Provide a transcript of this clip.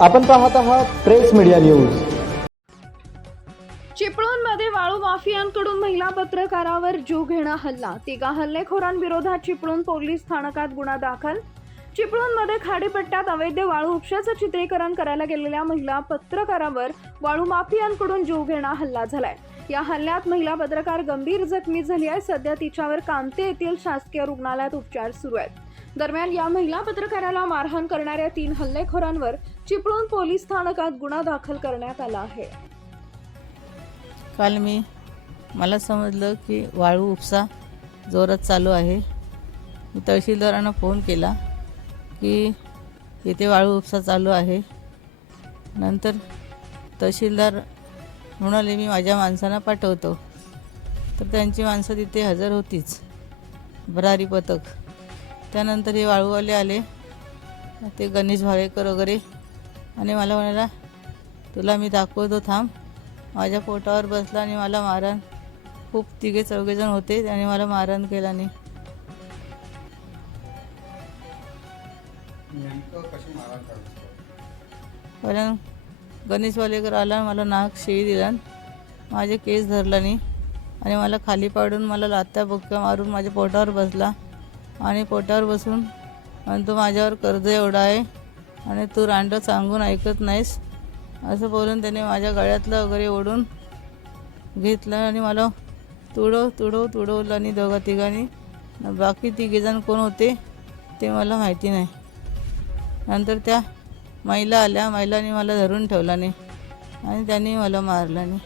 आपण पाहत आहात प्रेस मीडिया न्यूज. चिपळूणमध्ये वाळू माफियांकडून महिला पत्रकारावर जीव घेणा हल्ला. तिघा हल्लेखोरांविरोधात चिपळूण पोलीस स्थानकात गुन्हा दाखल. चिपळूणमध्ये खाडीपट्ट्यात अवैध वाळू उपशाचं चित्रीकरण करायला गेलेल्या महिला पत्रकारावर वाळू माफियांकडून जीव घेणा हल्ला झालाय. या हल्ल्यात महिला पत्रकार गंभीर जखमी झाली आहे सध्या तिच्यावर कामते येथील शासकीय रुग्णालयात उपचार सुरू आहेत. दरम्यान या महिला पत्रकाराला मारहाण करणाऱ्या तीन हल्लेखोरांवर चिपळूण पोलीस स्थानकात गुन्हा दाखल करण्यात आला आहे. काल मी मला समजलं की वाळू उपसा जोरात चालू आहे. मी तहसीलदारांना फोन केला की इथे वाळू उपसा चालू आहे. नंतर तहसीलदार म्हणाले मी माझ्या माणसांना पाठवतो. तर त्यांची माणसं तिथे हजर होतीच. भरारी पथक. त्यानंतर हे वाळूवाले आले. ते गणेश भावेकर वगैरे. आणि मला म्हणाला तुला मी दाखवतो थांब. माझ्या पोटावर बसला आणि मला मारहाण. खूप तिघे चौघेजण होते आणि मला मारहाण केला नाही कारण गणेश वालेकर आला मला नाक शिळी दिला माझे केस धरला नाही आणि मला खाली पाडून मला लात्या बुक्क्या मारून माझ्या पोटावर बसला. आणि पोटावर बसून. आणि तो माझ्यावर कर्ज एवढा आहे. आणि तू रांडं सांगून ऐकत नाहीस. असं बोलून त्याने माझ्या गळ्यातलं वगैरे ओढून घेतलं आणि मला तुडव तुडव तुडवलं आणि दोघा तिघांनी. बाकी तिघेजण कोण होते ते मला माहिती नाही. नंतर त्या महिला आल्या. महिलांनी मला धरून ठेवला नाही आणि त्यांनी मला मारलं नाही